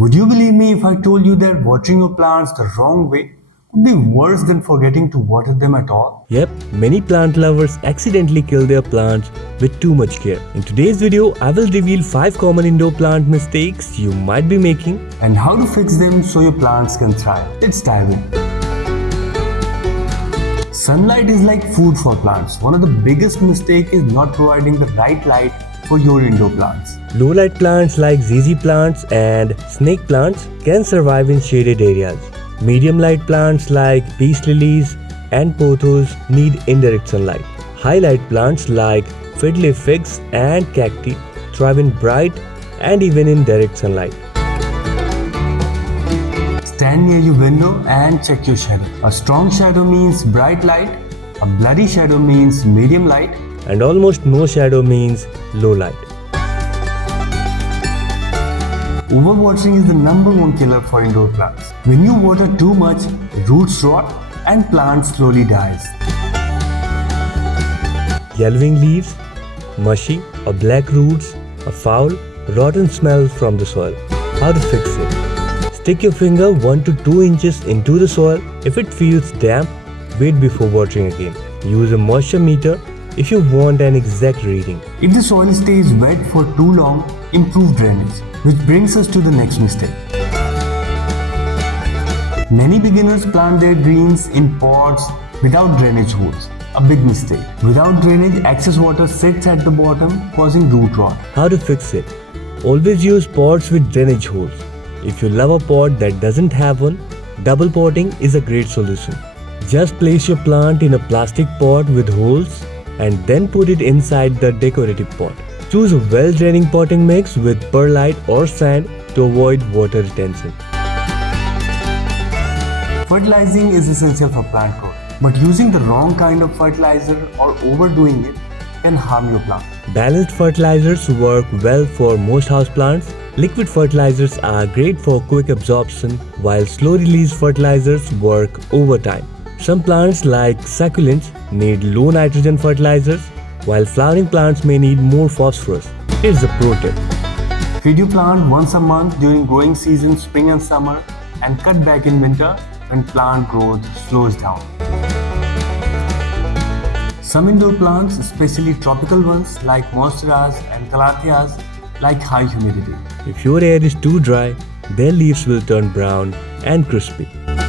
Would you believe me if I told you that watering your plants the wrong way could be worse than forgetting to water them at all? Yep, many plant lovers accidentally kill their plants with too much care. In today's video, I will reveal 5 common indoor plant mistakes you might be making and how to fix them so your plants can thrive. Let's dive in. Sunlight is like food for plants. One of the biggest mistakes is not providing the right light for your indoor plants. Low light plants like ZZ plants and snake plants can survive in shaded areas. Medium light plants like peace lilies and pothos need indirect sunlight. High light plants like fiddly figs and cacti thrive in bright and even in direct sunlight. Stand near your window and check your shadow. A strong shadow means bright light, a bloody shadow means medium light, and almost no shadow means low light. Overwatering is the #1 killer for indoor plants. When you water too much, roots rot and plant slowly dies. Yellowing leaves, mushy or black roots, a foul, rotten smell from the soil. How to fix it? Stick your finger 1 to 2 inches into the soil. If it feels damp, wait before watering again. Use a moisture meter if you want an exact reading. If the soil stays wet for too long, improve drainage, which brings us to the next mistake. Many beginners plant their greens in pots without drainage holes. A big mistake. Without drainage, excess water sits at the bottom, causing root rot. How to fix it? Always use pots with drainage holes. If you love a pot that doesn't have one, double potting is a great solution. Just place your plant in a plastic pot with holes and then put it inside the decorative pot. Choose a well-draining potting mix with perlite or sand to avoid water retention. Fertilizing is essential for plant growth, but using the wrong kind of fertilizer or overdoing it can harm your plant. Balanced fertilizers work well for most houseplants. Liquid fertilizers are great for quick absorption, while slow-release fertilizers work over time. Some plants like succulents need low nitrogen fertilizers, while flowering plants may need more phosphorus. Here's a pro tip. Feed your plant once a month during growing season, spring and summer, and cut back in winter when plant growth slows down. Some indoor plants, especially tropical ones like monsteras and calatheas, like high humidity. If your air is too dry, their leaves will turn brown and crispy.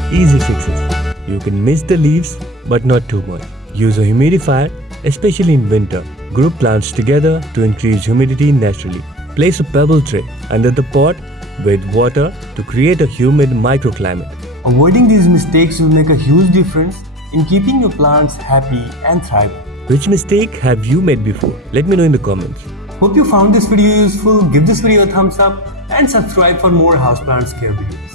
Easy fixes. You can mist the leaves, but not too much. Use a humidifier, especially in winter. Group plants together to increase humidity naturally. Place a pebble tray under the pot with water to create a humid microclimate. Avoiding these mistakes will make a huge difference in keeping your plants happy and thriving. Which mistake have you made before? Let me know in the comments. Hope you found this video useful. Give this video a thumbs up and subscribe for more houseplants care videos.